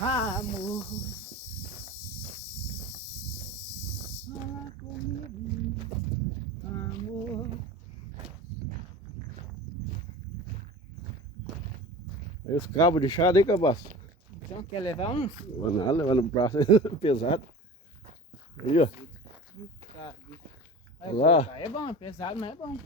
Amor, fala comigo, amor. Aí os cabos de chá aí, cabaço. Então quer levar uns? Não, nada, levando no braço pesado. Aí, ó. Tá. Aí, Lá. colocar é bom, é pesado, mas é bom.